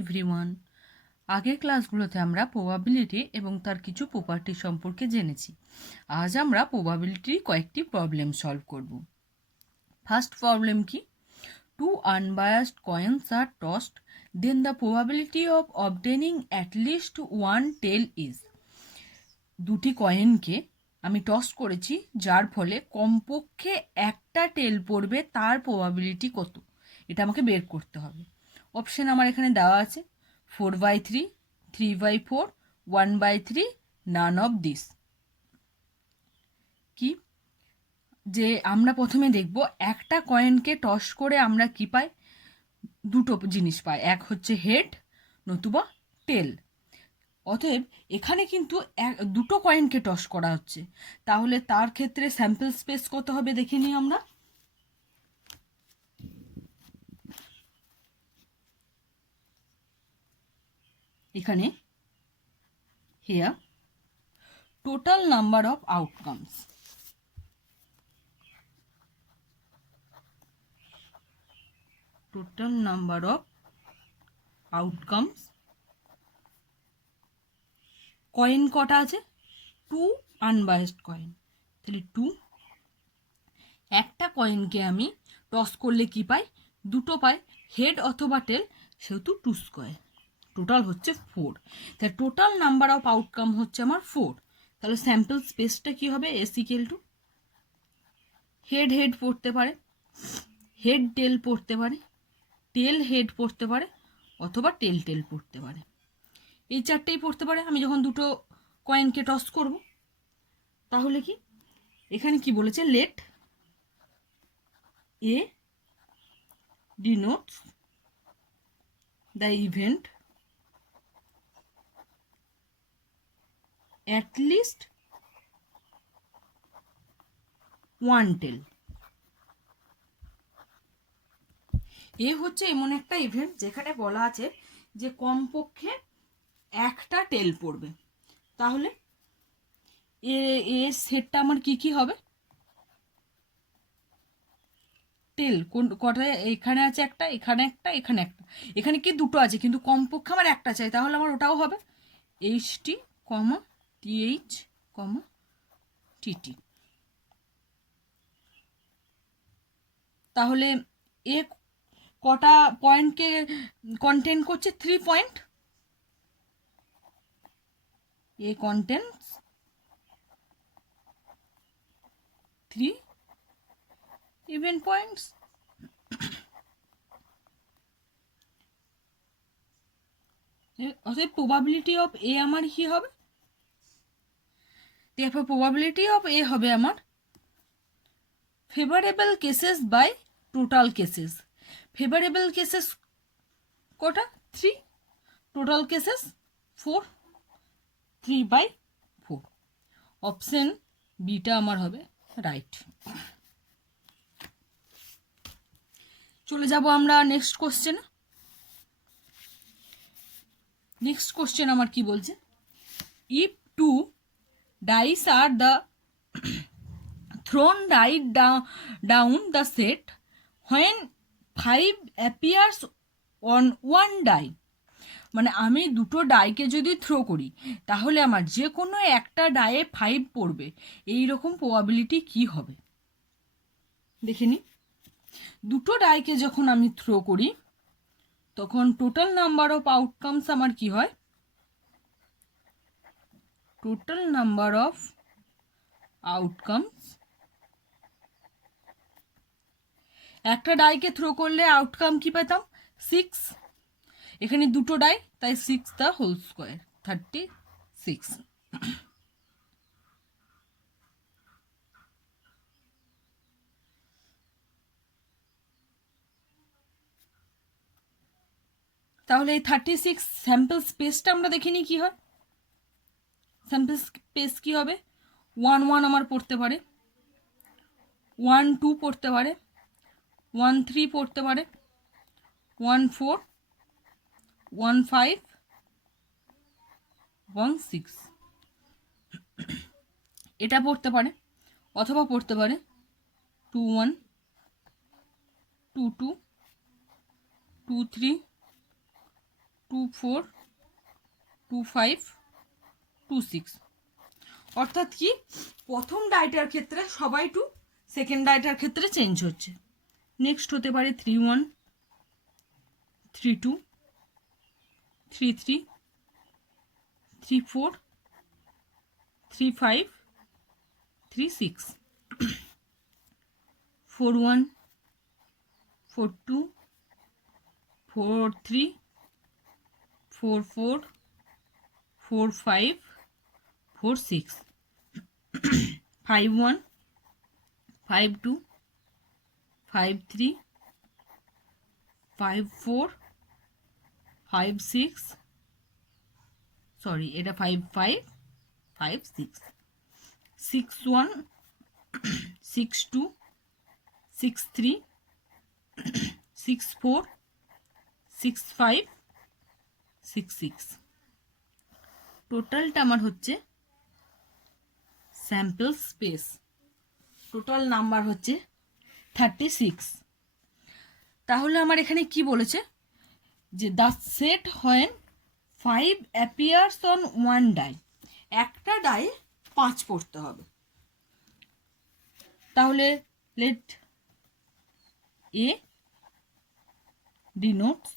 Everyone. আগের ক্লাসগুলোতে আমরা প্রবাবিলিটি এবং তার কিছু প্রপার্টি সম্পর্কে জেনেছি। আজ আমরা প্রবাবিলিটির কয়েকটি প্রবলেম সলভ করব। ফার্স্ট প্রবলেম কি? Two unbiased coins are tossed, then the probability of obtaining at least one tail is. দুটি কয়েনকে আমি টস করেছি, যার ফলে কমপক্ষে একটা টেল পড়বে, তার প্রবাবিলিটি কত, এটা আমাকে বের করতে হবে। অপশন আমার এখানে দেওয়া আছে 4/3, 3/4, 1/3, নান অফ দিস। কি যে আমরা প্রথমে দেখব একটা কয়েনকে টস করে আমরা কি পাই? দুটো জিনিস পাই, এক হচ্ছে হেড নতুবা টেল। অতএব এখানে কিন্তু দুটো কয়েনকে টস করা হচ্ছে, তাহলে তার ক্ষেত্রে স্যাম্পল স্পেস কত হবে দেখে নিই আমরা। এখানে here total number of outcomes, total number of outcomes, coin কটা আছে? 2 আনবায়াসড কয়েন, তাহলে 2। একটা কয়েনকে আমি টস করলে কি পাই? দুটো পাই, হেড অথবা টেল, সেহেতু 2 স্কোয়ার, টোটাল হচ্ছে 4। তাহলে টোটাল নাম্বার অফ আউটকাম হচ্ছে আমার 4। তাহলে স্যাম্পল স্পেসটা কি হবে? S equal to head head পড়তে পারে, হেড টেল পড়তে পারে, টেল হেড পড়তে পারে, অথবা টেল টেল পড়তে পারে। এই চারটেই পড়তে পারে আমি যখন দুটো কয়েনকে টস করব। তাহলে কি এখানে কি বলেছে? Let A denotes the event at least one tail. A হচ্ছে এমন একটা ইভেন্ট যেখানে বলা আছে যে কমপক্ষে একটা টেল পড়বে। তাহলে এ সেটটা আমার কি কি হবে? টেল কটা? এখানে আছে একটা, এখানে একটা, এখানে একটা। এখানে কি দুটো আছে, কিন্তু কমপক্ষে আমার একটা চাই, তাহলে আমার ওটাও হবে HT, TH, TT। তাহলে এ কটা পয়েন্টকে কন্টেন করছে? 3 point. A contains 3 event points. অতএব প্রবাবিলিটি অফ এ আমার কি হবে? তারপর প্রবাবিলিটি অফ এ হবে আমার favourable cases by total cases. Favourable cases কটা? 3, টোটাল কেসেস 4, 3/4। অপশন বিটা আমার হবে রাইট। চলে যাব আমরা নেক্সট কোশ্চেনে। নেক্সট কোশ্চেন আমার কি বলছে? If 2 dice are the thrown right down the set when 5 appears on one die, মানে আমি দুটো ডাইকে যদি থ্রো করি তাহলে আমার যে কোনো একটা ডায়ে 5 পড়বে, এই রকম প্রবাবিলিটি কি হবে দেখে নি। দুটো ডাইকে যখন আমি থ্রো করি তখন টোটাল নাম্বার অফ আউটকামস আমার কি হয়? টোটাল নাম্বার অফ আউটকামস, একটা ডাইকে থ্রো করলে আউটকাম কি পেতাম? 6। এখানে দুটো ডাই, তাই 6 দ্য হোল স্কোয়ার, 36। তাহলে এই 36 স্যাম্পল স্পেসটা আমরা দেখে নিই কি হয়। স্যাম্পল স্পেস কি হবে? 1 1 আমার পড়তে পারে, 1 2 পড়তে পারে, 1 3 পড়তে পারে, 1 4, 1 5, 1 6 এটা পড়তে পারে, অথবা পড়তে পারে 2 1, 2 2, 2 3, 2 4 2 5 2 6। অর্থাৎ কি প্রথম ডাইটার ক্ষেত্রে সবাই 2, সেকেন্ড ডাইটার ক্ষেত্রে চেঞ্জ হচ্ছে। নেক্সট হতে পারে 3 1 3 2 3 3 3 4 3 5 3 6 4 1 4 2 4 3 4 4 4 5 4 6 5 1 5 2 5 3 5 4 5 6, সরি এটা 5 5 5 6 6 1 6 2 6 3 6 4 6 5 6 6। টোটালটা আমার হচ্ছে স্যাম্পল স্পেস, টোটাল নাম্বার হচ্ছে 36। তাহলে আমার এখানে কি বলেছে যে the set when 5 appears on one die, একটা ডায়ে 5 পড়তে হবে। তাহলে let A denotes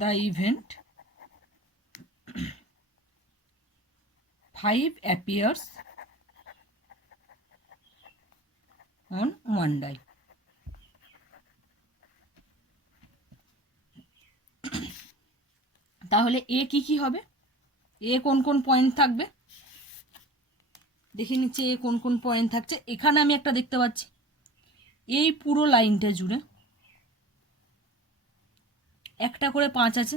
the event 5 appears on one die. তাহলে এ কি কি হবে, এ কোন কোন পয়েন্ট থাকবে দেখে নিচ্ছে। এ কোন কোন পয়েন্ট থাকছে, এখানে আমি একটা দেখতে পাচ্ছি এই পুরো লাইনটা জুড়ে একটা করে 5 আছে।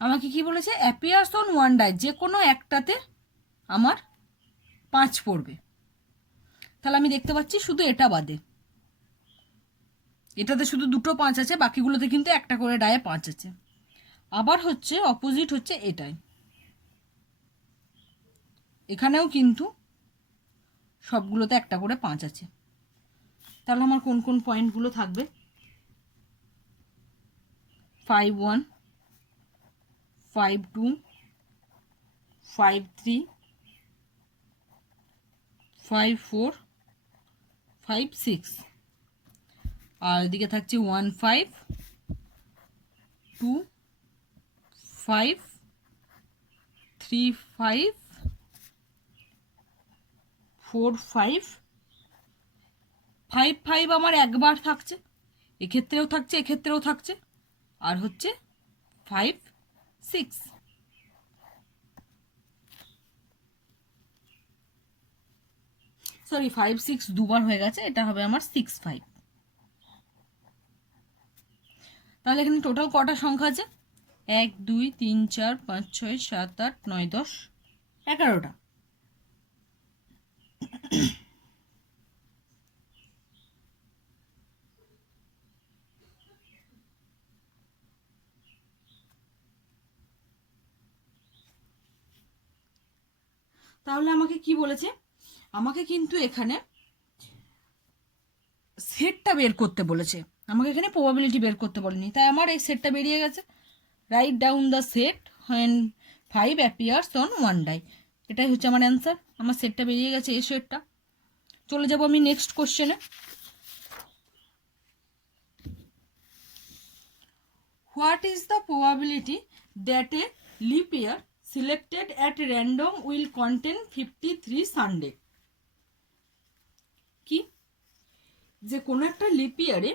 আমাকে কি বলেছে অ্যাপিয়ার্স অন ওয়ান ডাই, যে কোনো একটাতে আমার 5 পড়বে। তাহলে আমি দেখতে পাচ্ছি শুধু এটা বাদে, এটাতে শুধু দুটো 5 আছে, বাকিগুলোতে কিন্তু একটা করে ডায়ে 5 আছে। আবার হচ্ছে অপোজিট হচ্ছে এটাই, এখানেও কিন্তু সবগুলোতে একটা করে 5 আছে। তাহলে আমার কোন কোন পয়েন্টগুলো থাকবে 5 1 5 2 5 3 5 4 5 6, আর এদিকে থাকছে 1 5 2 5 3 5 4 5 5 5 আমার একবার থাকছে, এক্ষেত্রেও থাকছে এক্ষেত্রেও থাকছে, আর হচ্ছে 5 6। সরি 5 6 দুবার হয়ে গেছে, এটা হবে আমার 6 5। তাহলে এখানে টোটাল কটা সংখ্যা আছে 1 2 3 4 5 6 7 8 9 10 11টা। তাহলে আমাকে কি বলেছে, আমাকে কিন্তু এখানে সেটটা বের করতে বলেছে, আমাকে এখানে প্রবাবিলিটি বের করতে বলেনি, তাই আমার এই সেটটা বেরিয়ে গেছে। Right down the set when 5 appears on one die, এটাই হচ্ছে আমার অ্যান্সার। আমার সেটটা বেরিয়ে গেছে, এই সেটটা। চলে যাব আমি নেক্সট কোশ্চেনে। What is the probability that a leap year selected at random will contain 53 Sunday? কি যে কোনো একটা লিপ ইয়ারে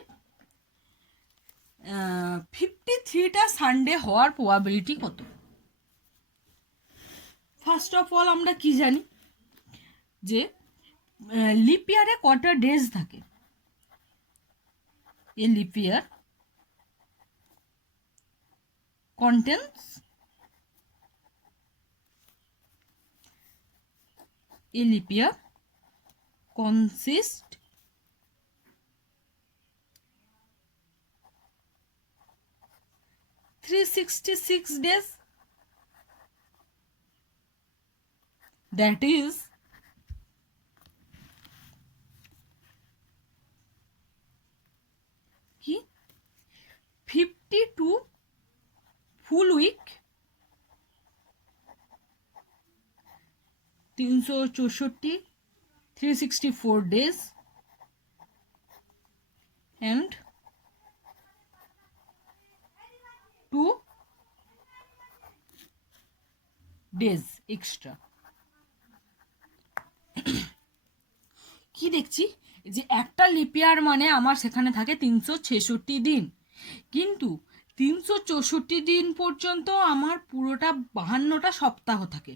53টা সানডে হওয়ার প্রবাবিলিটি কত? ফার্স্ট অফ অল আমরা কি জানি যে লিপ ইয়ারে কটা ডেজ থাকে, a leap year contains a leap year consists 366 days. That is কি 52 full week, 364 364 days and 2 days extra. কি দেখছি যে একটা লিপিয়ার মানে আমার সেখানে থাকে 366 দিন, কিন্তু 364 দিন পর্যন্ত আমার পুরোটা 52টা সপ্তাহ থাকে,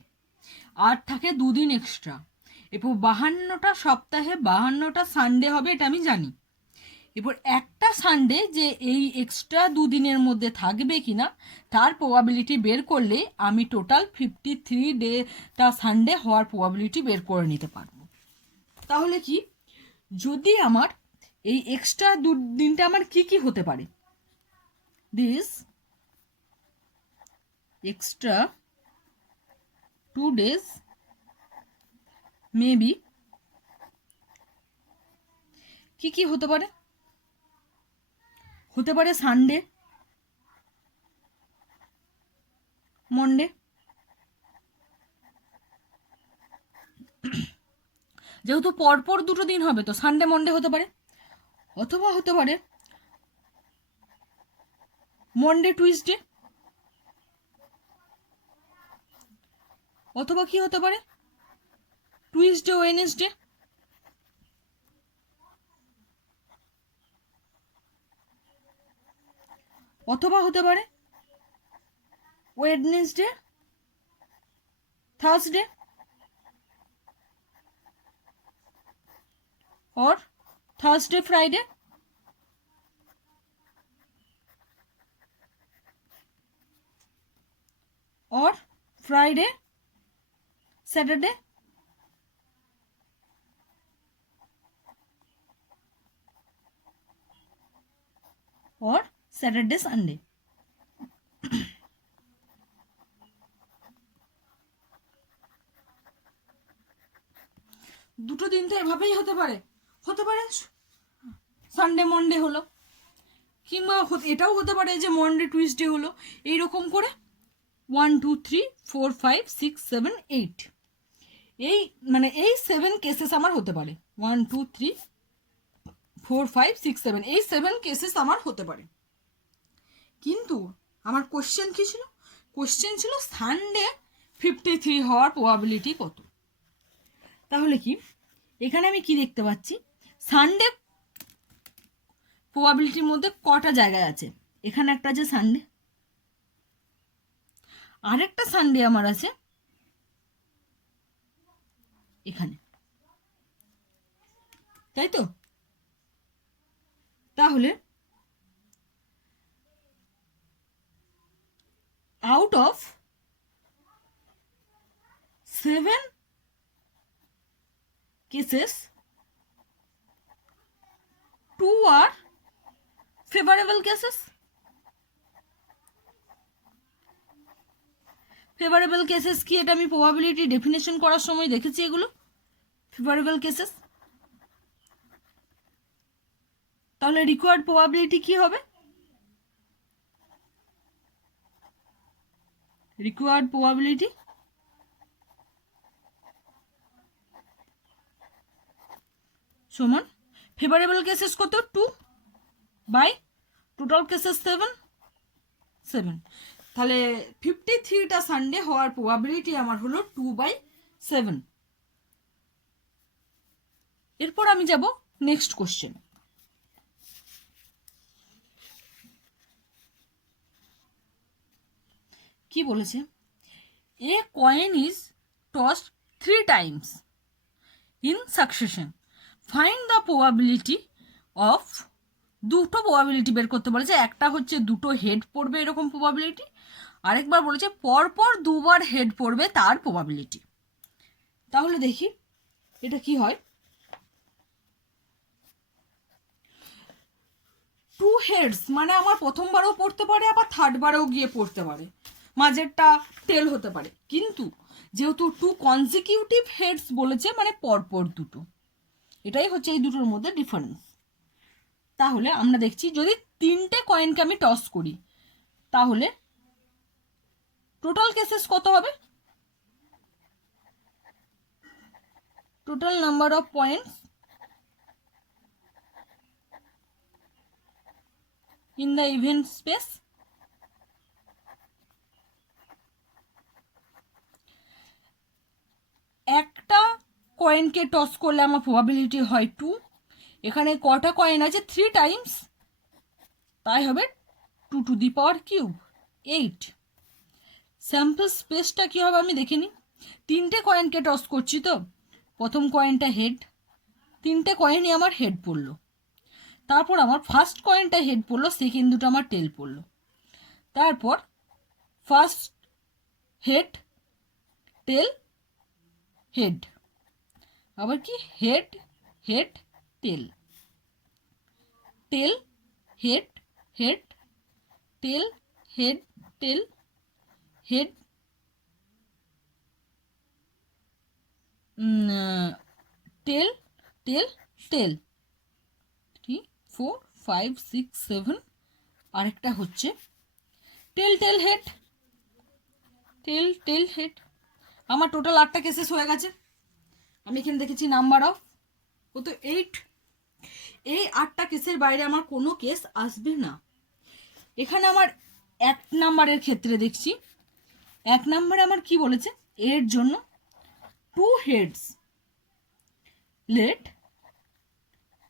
আর থাকে 2 দিন এক্সট্রা। এরপর 52টা সপ্তাহে 52টা সানডে হবে, এটা আমি জানি। এরপর একটা সানডে যে এই এক্সট্রা 2 দিনের মধ্যে থাকবে কিনা তার প্রবাবিলিটি বের করলে আমি টোটাল 53 ডেটা সানডে হওয়ার প্রবাবিলিটি বের করে নিতে পারবো। তাহলে কি, যদি আমার এই এক্সট্রা 2 দিনটা আমার কি কি হতে পারে, দিস এক্সট্রা 2 days মেবি কি কি হতে পারে, হতে পারে সানডে, মন্ডে, যেহেতু পরপর 2টো দিন হবে তো সানডে মন্ডে হতে পারে, অথবা হতে পারে মন্ডে টুইসডে, অথবা কি হতে পারে টুইসডে ওয়েনেসডে, অথবা হতে পারে ওয়েডনেসডে থার্সডে और थर्सडे फ्राइडे, और फ्राइडे सैटरडे, और सैटरडे संडे। দুটো দিন তো এভাবেই হতে পারে, হতে পারে সানডে মন্ডে হলো, কিংবা এটাও হতে পারে যে মন্ডে টুইসডে হলো, এইরকম করে 1 2 3 4 5 6 7 8 এই মানে এই 7 কেসেস আমার হতে পারে, 1 2 3 4 5 6 7 এই 7 কেসেস আমার হতে পারে। কিন্তু আমার কোশ্চেন কি ছিল, কোশ্চেন ছিল সানডে 53 হওয়ার প্রবাবিলিটি কত। তাহলে কি এখানে আমি কি দেখতে পাচ্ছি, সানডে প্রবাবিলিটির মধ্যে কটা জায়গায় আছে, এখানে একটা আছে সানডে, আরেকটা সানডে আমার আছে এখানে, তাই তো? তাহলে out of 7 cases 2 are favorable cases। Favourable cases কি, এটা আমি প্রবাবিলিটি ডেফিনেশন করার সময় দেখেছি, এগুলো ফেভারেবল কেসেস। তাহলে রিকোয়ার্ড প্রবাবিলিটি কি হবে, রিকোয়ার্ড প্রবাবিলিটি সমান ফেভারেবল কেসেস কত 2 বাই টোটাল কেসেস 7। তাহলে 53টা সানডে হওয়ার প্রবাবিলিটি আমার হলো 2/7। এরপর আমি যাব নেক্সট কোশ্চেন। কি বলেছে, এ coin is টসড 3 times in succession, find the probability of, দুটো প্রবাবিলিটি বের করতে বলেছে, একটা হচ্ছে দুটো হেড পড়বে এরকম প্রবাবিলিটি, আরেকবার বলেছে পরপর 2বার হেড পড়বে তার প্রবাবিলিটি। তাহলে দেখি এটা কি হয়, 2 হেডস মানে আমার প্রথমবারও পড়তে পারে আবার থার্ডবারেও গিয়ে পড়তে পারে, মাঝেরটা টেল হতে পারে, কিন্তু যেহেতু টু কনজিকিউটিভ হেডস বলেছে মানে পরপর দুটো, এটাই হচ্ছে এই দুটোর মধ্যে ডিফারেন্স। তাহলে আমরা দেখছি যদি তিনটে কয়েনকে আমি টস করি তাহলে টোটাল কেসেস কত হবে? Total number of points in the event space. একটা কয়েনকে টস করলে আমার প্রবাবিলিটি হয় 2, এখানে কটা কয়েন আছে 3 টাইমস, তাই হবে 2 to the power cube 8। Sample স্পেসটা কী হবে আমি দেখে নিই। তিনটে কয়েনকে টস করছি তো, প্রথম কয়েনটা হেড, তিনটে কয়েনই আমার হেড পড়লো, তারপর আমার ফার্স্ট কয়েনটা হেড পড়লো, সেকেন্ড দুটো আমার টেল পড়লো, তারপর ফার্স্ট হেড টেল হেড, আবার কি head head tail, tail head head tail head tail head tail tail tail 3 4 5 6 7, আরেকটা হচ্ছে tail tail head, tail tail head. আমার টোটাল 8টা কেসেস হয়ে গেছে। আমি এখানে দেখেছি নাম্বার অফ কত 8। এই 8টা কেসের বাইরে আমার কোনো কেস আসবে না। এখানে আমার 1 নাম্বারের ক্ষেত্রে দেখছি, 1 নাম্বারে আমার কি বলেছে, এর জন্য 2 heads, let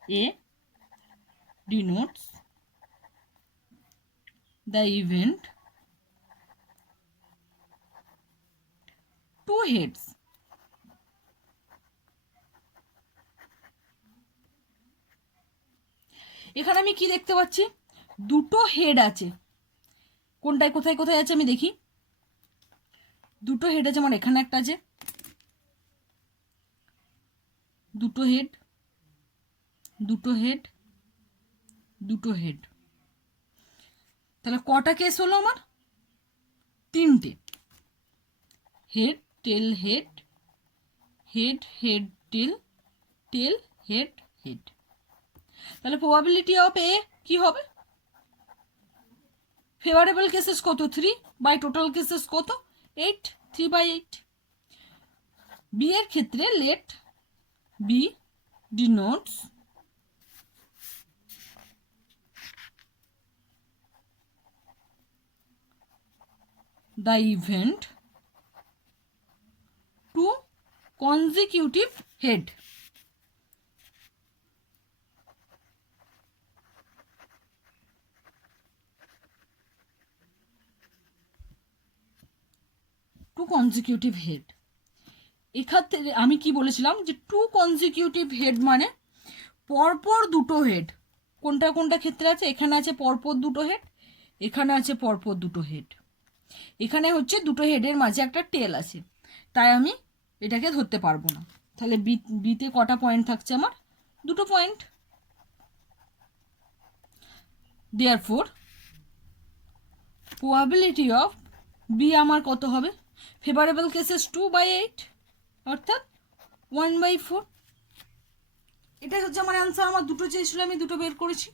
A denotes the event 2 heads। এখানে আমি কি দেখতে পাচ্ছি, দুটো হেড আছে, কোনটায় কোথায় কোথায় আছে আমি দেখি। দুটো হেড আছে আমার, এখানে একটা আছে, দুটো হেড দুটো হেড দুটো হেড, তাহলে কটা কেস হলো আমার? 3টে, head tail head, head head tail, tail head head. তাহলে প্রবাবিলিটি অফ এ কি হবে? ফেভারেবল কেসেস কত 3 বাই টোটাল কেসেস কত 8, 3/8। বি এর ক্ষেত্রে let B denotes the event 2 consecutive head। Two consecutive head, এক্ষেত্রে আমি কি বলেছিলাম যে 2 কনজিকিউটিভ হেড মানে পরপর দুটো হেড। কোনটা কোনটা ক্ষেত্রে আছে? এখানে আছে পরপর দুটো হেড, এখানে আছে পরপর দুটো হেড, এখানে হচ্ছে দুটো হেডের মাঝে একটা টেল আছে, তাই আমি এটাকে ধরতে পারবো না। তাহলে বিতে কটা পয়েন্ট থাকছে আমার? 2টো point. Therefore probability of B আমার কত হবে? ফেভারেবল কেসেস 2/8 অর্থাৎ 1/4। এটাই হচ্ছে আমার অ্যান্সার। আমার দুটো চেয়েছিল, আমি দুটো বের করেছি।